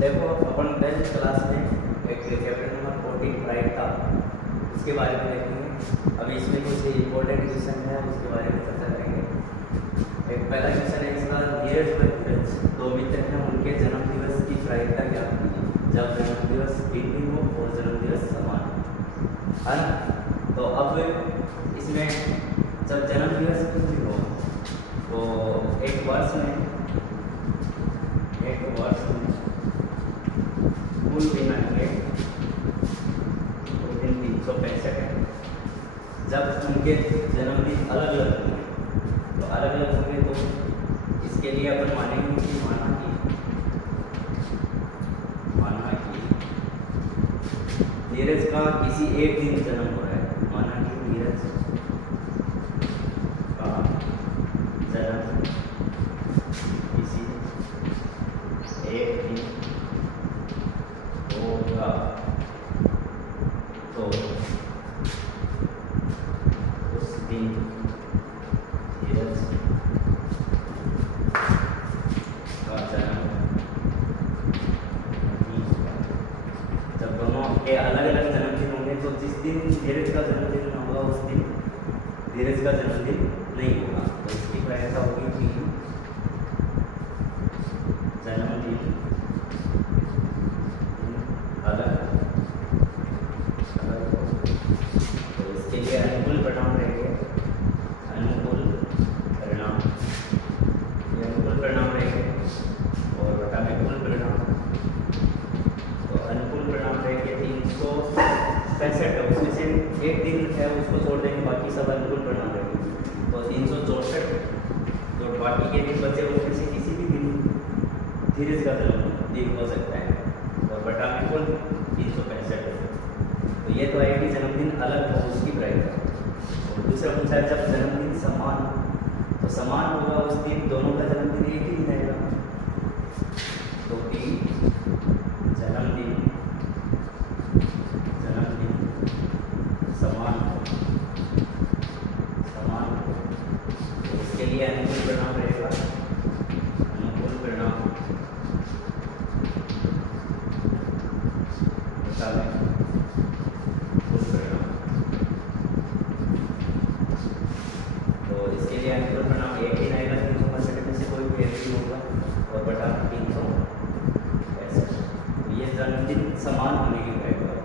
देखो अपन 10th class में एक चैप्टर नंबर 14 प्राइड था, उसके बारे में देखेंगे। अभी इसमें कुछ इम्पोर्टेंट क्वेश्चन है, उसके बारे में चर्चा करेंगे। एक पहला क्वेश्चन है इसका, नीरज व धीरज दो मित्र हैं, उनके जन्मदिवस की प्रायिकता क्या होगी जब जन्मदिवस भिन्न हो और जन्मदिवस समान है ना। तो अब इसमें जब जन्मदिवस भिन्न हो तो एक वर्ष में कुल दिन आएंगे, कुल दिन 365 है। जब उनके जन्मदिन अलग अलग होंगे तो अलग अलग होंगे तो इसके लिए अपन मानेंगे कि माना कि नीरज का किसी एक दिन जन्म हो रहा है। माना कि नीरज का जन्म किसी एक दिन होगा तो उस दिन नीरज का जन्म नहीं होगा। जब दोनों के अलग अलग जन्मदिन होंगे तो जिस दिन नीरज का जन्मदिन होगा उस दिन नीरज का जन्मदिन नहीं होगा। तो इसकी प्रायिकता होगी कि जन्मदिन अलग अलग हो। तो इसके लिए अनुकूल परिणाम रहेंगे, अनुकूल परिणाम, ये अनुकूल परिणाम रहेंगे और बटा में कुल परिणाम। तो अनुकूल परिणाम रहेंगे 365 है, उसमें से एक दिन है उसको छोड़ देंगे, बाकी सब अनुकूल परिणाम रहेंगे। तो 364 जो बाकी के दिन बचे उनमें से किसी भी दिन धीरज का जन्मदिन हो सकता है और बटा में कुल 365 है। तो ये तो है कि जन्मदिन अलग हो उसकी प्रायिकता। और दूसरा पूछा है जब जन्मदिन समान हो तो समान होगा उस दिन दोनों का जन्मदिन एक ही दिन आएगा। तो कि जन्मदिन समान हो तो इसके लिए अनुकूल परिणाम रहेगा, अनुकूल परिणाम बता दें कुल परिणाम। तो इसके लिए अनुकूल परिणाम एक ही आएगा, 365 में से कोई भी एक ही होगा और बटा 365। तो ये जन्मदिन समान होने की प्रायिकता है।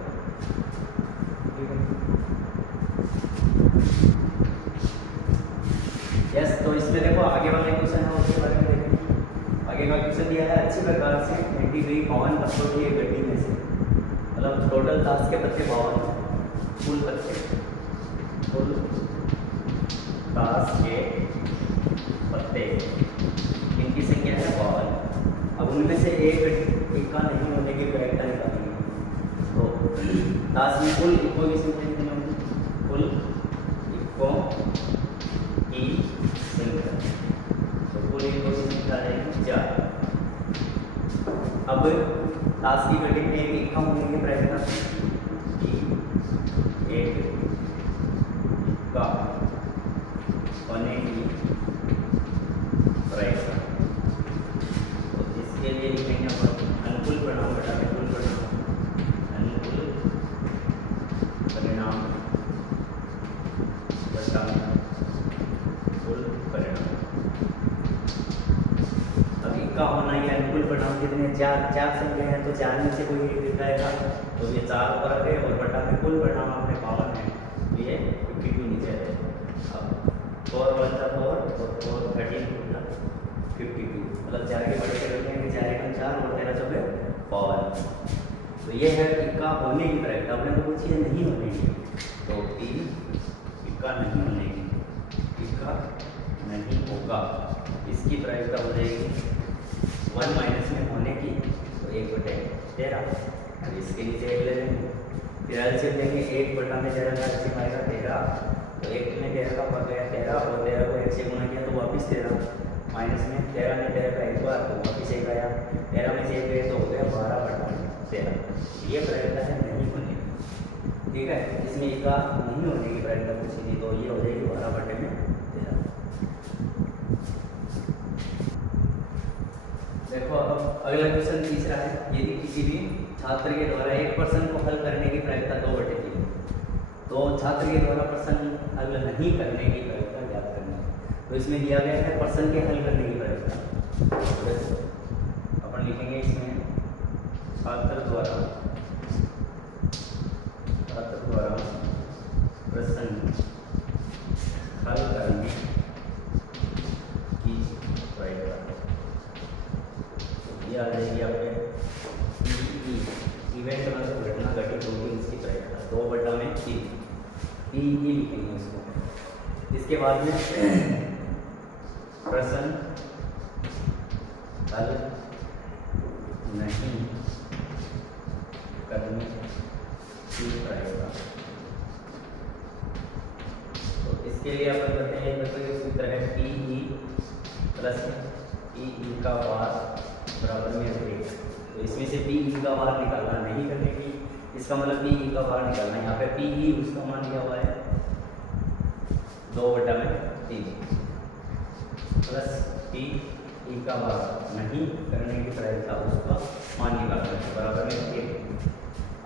यस, तो इसमें देखो आगे वाले क्वेश्चन है उसके बारे में देखेंगे। आगे का क्वेश्चन दिया है अच्छी प्रकार से घंटी गई 52 पत्तों की एक गड्डी में से, मतलब टोटल ताश के पत्ते 52, कुल पत्ते, कुल ताश के पत्ते इनकी संख्या है 52। अब उनमें से एक का नहीं होने की प्रायिकता निकालेंगे। तो ताश में कुल इक्को की संख्या कितनी होगी, कुल इक्को की संख्या, तो कुल इक्को की संख्या रहेगी 4। अब ताश की गड्डी में एक इक्का होने की प्रायिकता कि एक इक्का होने की प्रायिकता। तो इसके लिए लिखेंगे अपन अनुकूल परिणाम बटा कुल परिणाम, अनुकूल परिणाम बटा कुल परिणाम। अब इक्का होना या अनुकूल परिणाम कितने, चार संख्या है तो 4 में से कोई एक दिखाएगा तो ये 4 ऊपर है और बटा में कुल परिणाम आपने 52 है तो ये 52 नीचे है। अब 4 + 4 और 4 13 52, मतलब 4 के बड़े के रखेंगे 4 × 4 और 13 × 4 52। तो ये है इक्का होने की प्रायिकता। अपने को पूछिए नहीं होने की, तो 3 इक्का नहीं होने की, इक्का नहीं होगा, इसकी प्रायिकता हो जाएगी 1 माइनस में होने की, तो 1/13। अब इसके नीचे 1 ले लेंगे, फिर एलसीएम लेंगे, 1/13 का एलसीएम आएगा 13, तो 1 में 13 का पड़ गया 13 और 13 को 1 से गुणा किया तो वापस 13, माइनस में 13 में 13 का एक बार तो वापस 1 आया, 13 में से 1 गए तो हो गया 12/13। ये प्रायिकता है नहीं होने की, ठीक है। इसमें इक्का नहीं होने की प्रायिकता पूछी थी तो ये हो जाएगी 12/13। देखो अब अगला क्वेश्चन तीसरा है, यदि किसी भी छात्र के द्वारा एक प्रश्न को हल करने की प्रायिकता 2/3, तो छात्र के द्वारा प्रश्न हल नहीं करने की प्रायिकता ज्ञात करनी है। तो इसमें दिया गया है प्रश्न के हल करने की प्रायिकता, अपन लिखेंगे इसमें छात्र द्वारा प्रश्न हल करने की प्रायिकता, ये आ जाएगी आपके इवेंट मतलब घटना घटित होगी इसकी प्रायिकता 2/3 PE लिखेंगे इसको। इसके बाद में प्रश्न हल नहीं करने की प्रायिकता, तो इसके लिए अपन करते हैं देखो ये सूत्र है PE प्लस PE का वार बराबर में 1। तो इसमें से PE का वार निकालना नहीं करने की, इसका मतलब PE का वार निकालना है। यहाँ पे PE उसका मान दिया हुआ है 2/3 प्लस PE का वार नहीं करने की प्रायिकता उसका मान निकालना है बराबर में 1।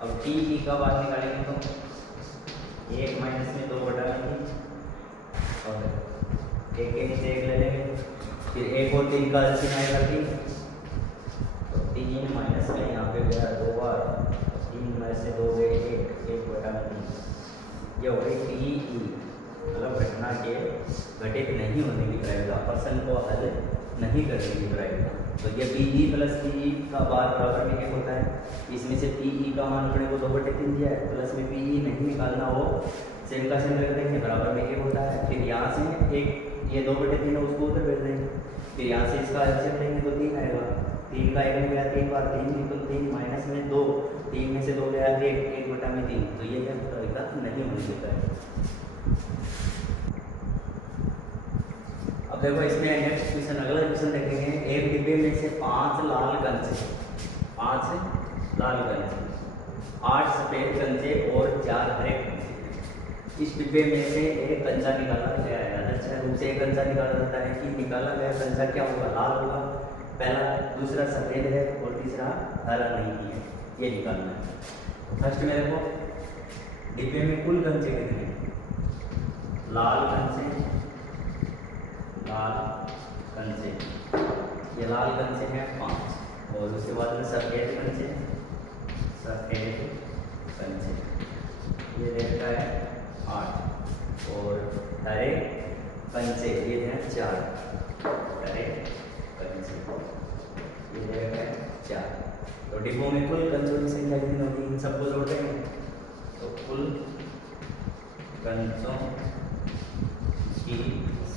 अब PE का वार निकालेंगे तो 1 माइनस में 2/3 और 1 के नीचे 1 ले लेंगे, फिर 1 और 3 का LCM आएगा 3, तो 3 माइनस में यहाँ पे गया 2 बार, 3 में से 2 गए 1/3, ये हो गई PE मतलब घटना के घटित नहीं होने की प्रायिकता, प्रश्न को हल नहीं करने की प्रायिकता। तो ये PE प्लस PE का बार बराबर में 1 होता है। इसमें से PE का मान अपने को 2/3 दिया है, प्लस में PE नहीं निकालना हो सेम का सेम रख देंगे बराबर में 1 होता है। फिर यहाँ से एक ये 2/3 है उसको उधर भेज देंगे, फिर यहाँ से इसका LCM लेंगे तो 3 आएगा, 3 का 1 में गया 3 बार 3 तो 3 माइनस में 2, 3 में से 2 गया 1/3, तो ये क्या प्रायिकता नहीं होने देता है। अब देखो इसमें नेक्स्ट क्वेश्चन अगला क्वेश्चन देखेंगे, एक डिब्बे में से 5 लाल कंचे, 8 सफेद कंचे और 4 हरे कंचे, इस डिब्बे में से एक कंचा निकाला गया है। अच्छा रूप से एक कंचा निकाला जाता है कि निकाला गया कंचा क्या होगा, लाल होगा पहला, दूसरा सफेद है और तीसरा हरा नहीं है, ये निकालना है। फर्स्ट में देखो डिब्बे में कुल कंचे कितने हैं, लाल कंचे, ये लाल कंचे हैं 5, और उसके बाद में सफेद कंचे, ये रहता है 8, और हरे कंचे ये हैं 4, हरे कंचे ये रहता है 4। तो डिब्बों में कुल कंचों की संख्या कितनी होगी, इन सबको जोड़ते हैं तो कुल कंचों की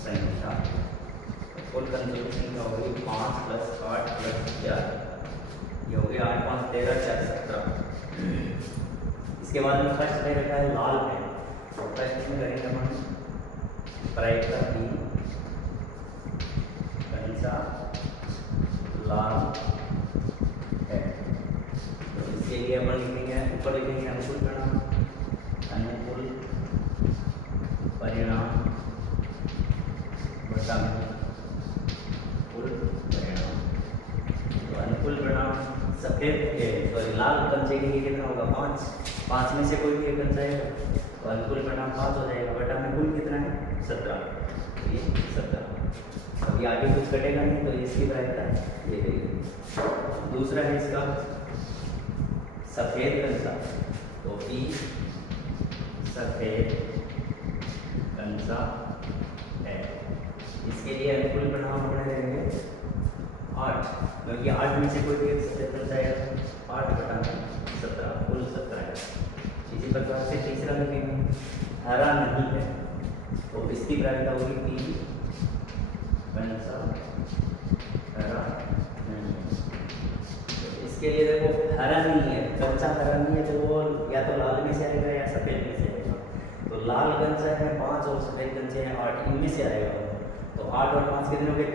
संख्या, कुल कंचों की संख्या होगी 5 + 8 + 4, ये हो गया 8 5 13 4 17। इसके बाद में फर्स्ट में रखा है लाल पेन, तो फर्स्ट में करेंगे हम प्रायिकता 3 कंचा लाल है। तो इसके लिए अपन लिखेंगे ऊपर लिखेंगे अनुकूल परिणाम बटा कुल परिणाम। तो अनुकूल परिणाम सफेद सॉरी लाल कंचे के लिए कितना होगा 5 में से कोई भी एक कंचा है तो अनुकूल परिणाम 5 हो जाएगा, बटा में कुल कितना है 17, तो ये 17। अभी आगे कुछ कटेगा नहीं तो इसकी प्रायिकता ये देगी। दूसरा है इसका सफेद कंचा, तो P सफेद कंचा है, इसके लिए अनुकूल परिणाम अपने रहेंगे 8, क्योंकि 8 में से कोई भी एक सफेद कंचा है 8 बटा 17 कुल 17 है। इसी प्रकार से तीसरा लिखेंगे हरा नहीं है, तो इसकी प्रायिकता होगी P कंचा हरा नहीं है। तो इसके लिए देखो हरा नहीं है, कंचा हरा नहीं है, तो वो या तो लाल में से आएगा या सफेद में से आएगा। तो लाल कंचा है 5 और सफेद कंचे हैं 8, इनमें से आएगा, तो 8 और 5 कितने हो गए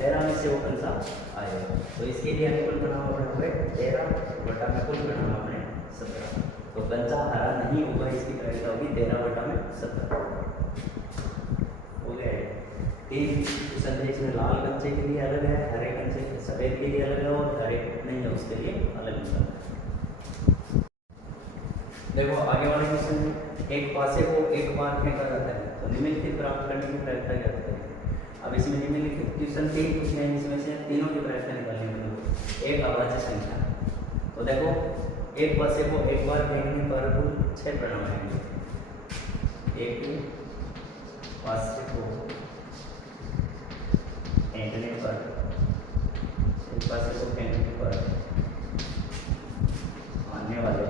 13 में से वो कंचा आएगा। तो इसके लिए अनुकूल परिणाम अपने हो गए 13 बटा में कुल परिणाम अपने 17। तो कंचा हरा नहीं होगा, इसकी प्रायिकता होगी 13 बटा में 17 हो गया। 3 संदेश में लाल कंचे के लिए अलग है, हरे कंचे सफ़ेद के लिए अलग है और डायरेक्ट नहीं है उसके लिए अलग निकालना है। देखो आगे वाले क्वेश्चन में एक पासे को एक बार फेंका जाता है तो निम्नलिखित प्राप्त करने की प्रायिकता क्या है। अब इसमें निम्नलिखित क्वेश्चन 3 पूछे हैं, इसमें से तीनों की प्रायिकता निकालनी है। एक अभाज्य संख्या, तो देखो एक पासे को एक बार फेंकने पर कुल 6 परिणाम आएंगे। एक पासे को फेंकने पर, एक पासे को फेंकने पर आने वाले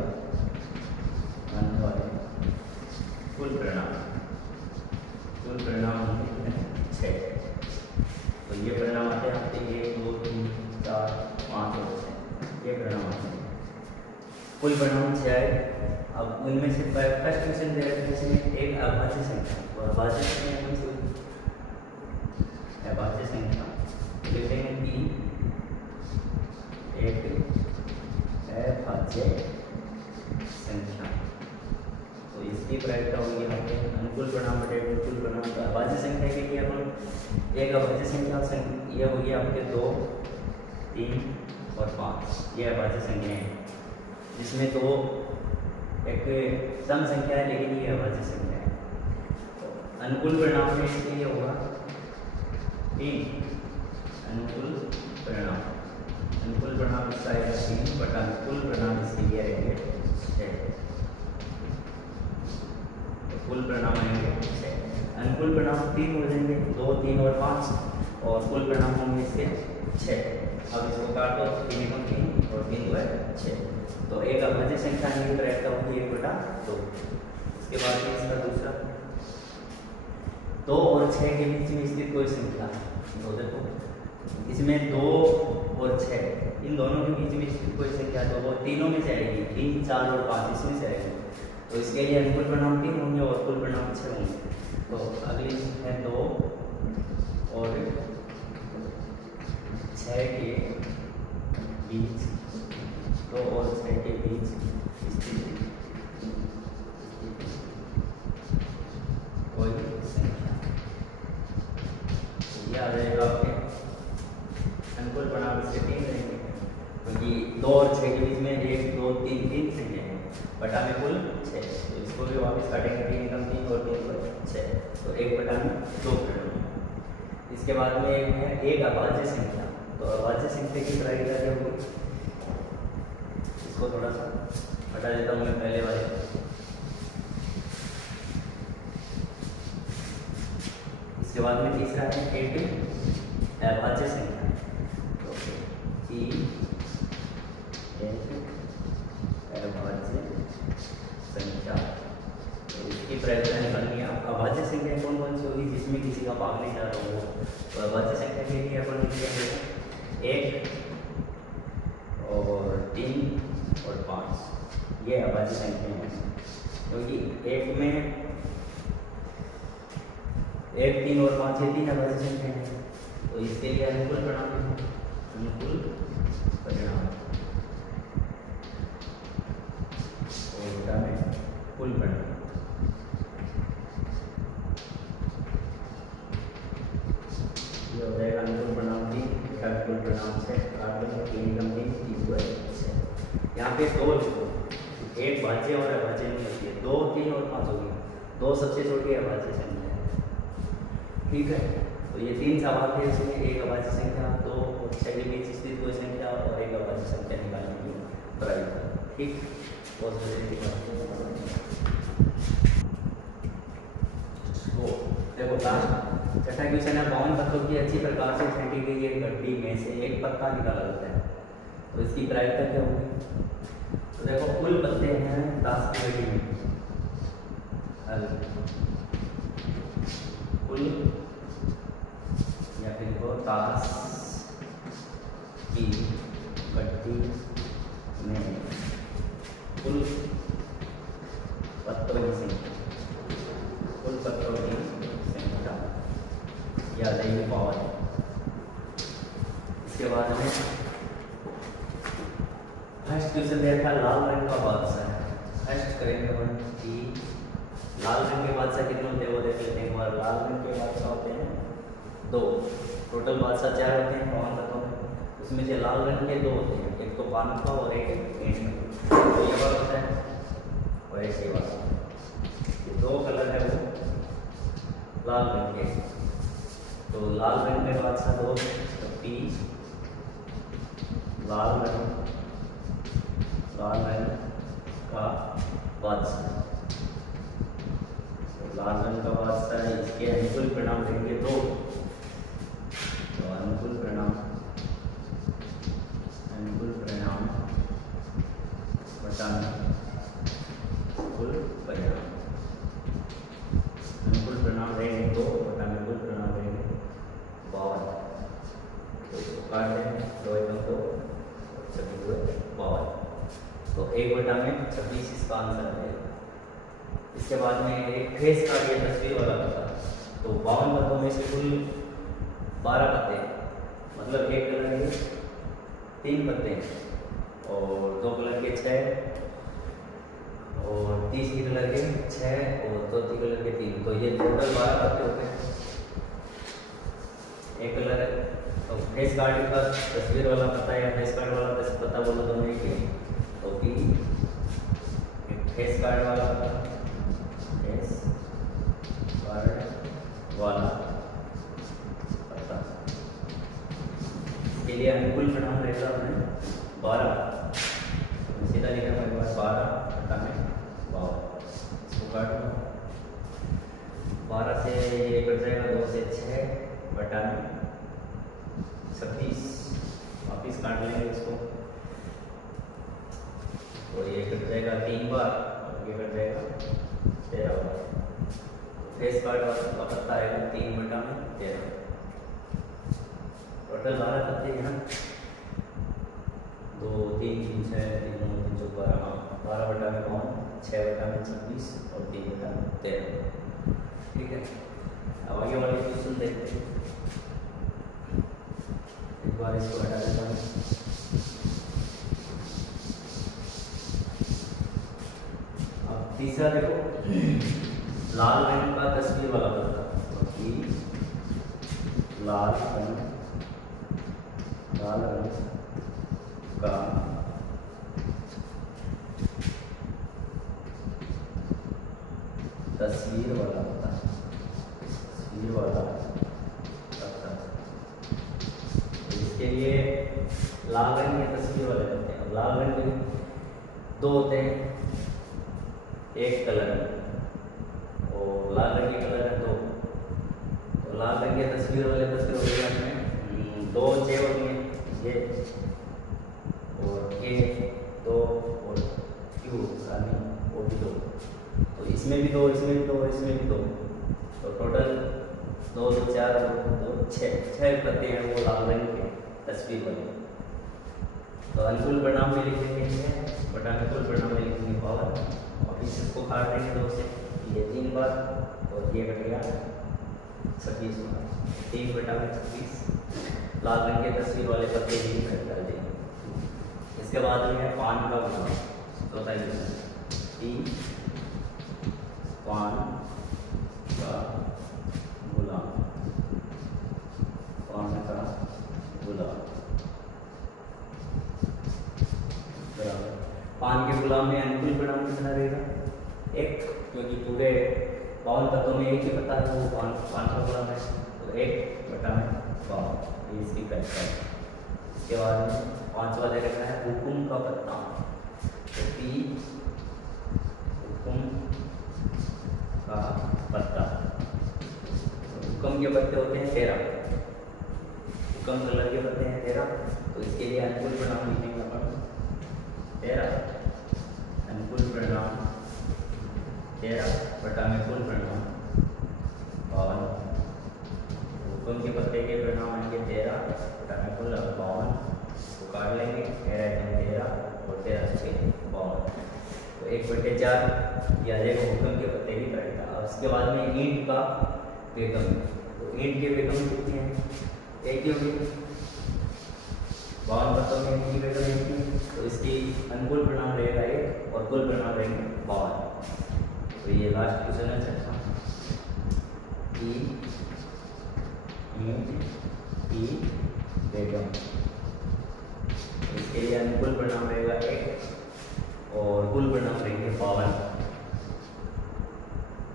कुल परिणाम होंगे 6। तो ये परिणाम आते हैं आपके 1 2 3 4 5 और 6, ये परिणाम आते हैं। कुल परिणाम 6 आए। अब उनमें से फर्स्ट क्वेश्चन दे रहे हैं इसमें एक अभाज्य संख्या, और अभाज्य संख्या कौन सी होगी? अभाज्य संख्या लिखेंगे कि एक अभाज्य संख्या, तो इसकी प्रायिकता होगी आपके अनुकूल परिणाम बटे प्रतिकूल परिणाम। तो अभाज्य संख्या के लिए अपन एक अभाज्य संख्या ये होगी आपके 2 3 और 5, ये अभाज्य संख्या है जिसमें तो एक सम संख्या है लेकिन ये अभाज्य संख्या है। तो अनुकूल परिणाम में इसके लिए होगा 3 अनुकूल परिणाम, अनुकूल परिणाम इसका आएगा 3 बटा अनुकूल परिणाम इसके लिए आएंगे 6। कुल परिणाम आएंगे 6, अनुकूल परिणाम 3 हो जाएंगे 2 3 और 5, और कुल परिणाम होंगे इसके 6। अब इसको काट दो, 3 को 3 और 3 को 6। तो एक अभाज्य संख्या की प्रायिकता होगी 1 बटा 2। इसके बाद में इसका दूसरा 2 और 6 के बीच में स्थित कोई संख्या, तो देखो इसमें 2 और 6 इन दोनों के बीच में स्थित कोई संख्या, तो वो तीनों में से आएगी, 3 4 और 5 इसमें से आएगी। तो इसके लिए अनुकूल परिणाम 3 होंगे और कुल परिणाम 6 होंगे। तो अगली है 2 और 6 के बीच, 2 और 6 के बीच स्थित कोई संख्या, ये आ जाएगा आपके अनुकूल परिणाम इसके 3 रहेंगे, क्योंकि 2 और 6 के बीच में 1 2 3 3 संख्या है बटा में कुल 6। तो इसको भी वापस काटेंगे, 3 कम 3 और 3 पर 6, तो 1 बटा में 2 परिणाम। इसके बाद में एक है एक अभाज्य संख्या, तो अभाज्य संख्या की प्रायिकता क्या होगी? इसको थोड़ा सा हटा देता हूँ मैं पहले वाले। इसके बाद में तीसरा है एक अभाज्य संख्या, तो एक अभाज्य संख्या, तो इसकी प्रायिकता निकालनी है। अभाज्य संख्या कौन कौन सी होगी जिसमें किसी का भाग नहीं जा रहा हो? तो अभाज्य संख्या के लिए अपन लिखेंगे 1 और 3 और 5, ये अभाज्य संख्या है, क्योंकि एक में 1 3 और 5 ये 3 अभाज्य संख्या है। तो इसके लिए अनुकूल परिणाम, अनुकूल परिणाम और में कुल परिणाम, ये हो जाएगा अनुकूल परिणाम 3 कुल परिणाम 6, 3 कम 3 3 को 6। यहाँ पे 2 लिखो, एक भाज्य और अभाज्य नहीं होती है, 2 3 और 5 होगी, 2 सबसे छोटी अभाज्य संख्या है, ठीक है। तो ये 3 सवाल थे, इसमें एक अभाज्य संख्या, 2 और 6 के बीच स्थित कोई संख्या और एक अभाज्य संख्या निकालने की प्रायिकता, ठीक। बहुत देखो लास्ट छठा क्वेश्चन है, 52 पत्तों की अच्छी प्रकार से फेंकी गई एक गड्डी में से एक पत्ता निकाला जाता है, तो इसकी प्रायिकता क्या होगी? तो देखो कुल पत्ते हैं 10 की गड्डी में, कुल या फिर को ताश की गड्डी में कुल पत्तों की संख्या, कुल पत्तों की संख्या या जाएगी पावर। इसके बाद में फर्स्ट क्वेश्चन दिया था लाल रंग का बादशाह है। फर्स्ट करेंगे अपन कि लाल रंग के बादशाह कितने होते हैं वो देख लेते हैं एक बार। लाल रंग के बादशाह होते हैं 2, टोटल बादशाह 4 होते हैं 52 तत्वों में। उसमें से लाल रंग के दो होते हैं, एक तो पान का और एक ईंट में। तो ये वाला होता है और ऐसे वाला, ये दो कलर है वो लाल रंग के। तो लाल रंग में बादशाह दो, पी लाल रंग का बादशाह, तो लाल रंग का बादशाह इसके अनुकूल परिणाम देंगे दो। तो अनुकूल परिणाम बताना, अनुकूल परिणाम रहेंगे दो बटा अनुकूल परिणाम रहेंगे 52। तो इसको काट दें, 2 × 2 52। तो 1/26 इसका आंसर है। इसके बाद में एक फेस का ये तस्वीर वाला पता। तो 52 पत्तों में से कुल 12 पत्ते हैं, मतलब एक कलर के 3 पत्ते हैं और 2 कलर के 6 और तीसरी कलर के 6 और चौथी कलर के 3। तो ये टोटल 12 पत्ते होते हैं एक कलर है। तो फेस कार्ड का तस्वीर वाला पता या फेस कार्ड वाला पता बोलो दोनों एक ही। तो कि फेस कार्ड वाला पता, फेस कार्ड वाला पता, इसके लिए अनुकूल परिणाम रहेगा अपने 12। सीधा लिखा मेरे पास 12 बटा में 52। इसको काटो, 12 से ये कट जाएगा, 2 से 6 बटा में 26। वापिस काट लेंगे इसको, तो ये कट जाएगा 3 बार और ये कट जाएगा 13 बार। फेस कार्ड का पत्ता आएगा 3 बटा में 13। टोटल 12 पत्ते हैं ना, 2 3 3 6 3 9 3 14 12। 12 बटा में 52, 6 बटा में 26 और 3 बटा में 13। ठीक है, अब आगे वाले क्वेश्चन देखते हैं। एक बार इसको हटा देता हूँ। अब तीसरा देखो, लाल रंग का तस्वीर वाला पता। तो लाल रंग का तस्वीर वाला पता, इसके लिए लाल रंग के तस्वीर वाले होते हैं। अब लाल रंग के 2 होते हैं, एक कलर और लाल रंग के कलर है 2। तो लाल रंग के तस्वीर वाले तस्वीर में 2 चे होती हैं, ये और के 2 और क्यू सानी वो भी 2। तो इसमें भी 2, इसमें भी 2, इसमें भी 2। तो टोटल 2 2 4 2 6 पत्ते हैं वो लाल रंग के तस्वीर वाले। तो अनुकूल परिणाम में लिखेंगे 6 बटा अनुकूल परिणाम में लिखेंगे 52। और इसको काट देंगे 2 से, ये 3 बार और ये कटेगा 26 बार। 3 बटा में 26 लाल रंग के तस्वीर वाले पत्ते भी कर देंगे। इसके बाद में पान का गुलाम, चौथा क्वेश्चन। पान का गुलाम, पान का गुलाम बराबर। पान के गुलाम में अनुकूल परिणाम कितना रहेगा 1, क्योंकि पूरे 52 तत्वों में एक ही पता है, वो पान का गुलाम है। तो 1 बटा में 52 इसकी पहचान है। इसके बाद में 5वां दे रखा है हुकुम का पत्ता। तो हुकुम का पत्ता, हुक्म के पत्ते होते हैं 13, हुक्म कलर के पत्ते हैं 13। तो इसके लिए अनुकूल परिणाम लिखेंगे अपन 13, अनुकूल परिणाम 13 बटा में कुल परिणाम 52। हुक्म के पत्ते के परिणाम आएंगे 13 बटा में कुल 52। तो काट लेंगे, 13 और 13 से 52। तो 1/4 या देखो हुक्म के पत्ते की करेक्ट। अब उसके बाद में ईंट का बेगम। तो ईंट के बेगम कितनी है, एक ही होगी, 52 पत्तों में ईंट की बेगम एक ही। तो इसकी अनुकूल परिणाम रहेगा 1 और कुल परिणाम रहेंगे 52। तो ये लास्ट क्वेश्चन है छठा, ईंट की बेगम। एरिया में कुल परिणाम रहेगा 1 और कुल परिणाम रहेंगे 52।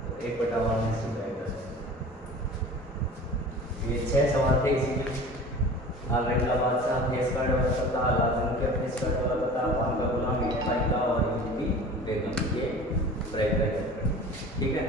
तो 1/52 निश्चित रहेगा। ये 6 सवाल थे इसी में। हैदराबाद से अपने स्कर्ट वाला था, लाजम के अपने स्कर्ट वाला था, पान का गुलाम, भाई का और बेगम, ये ब्रेक। ठीक है।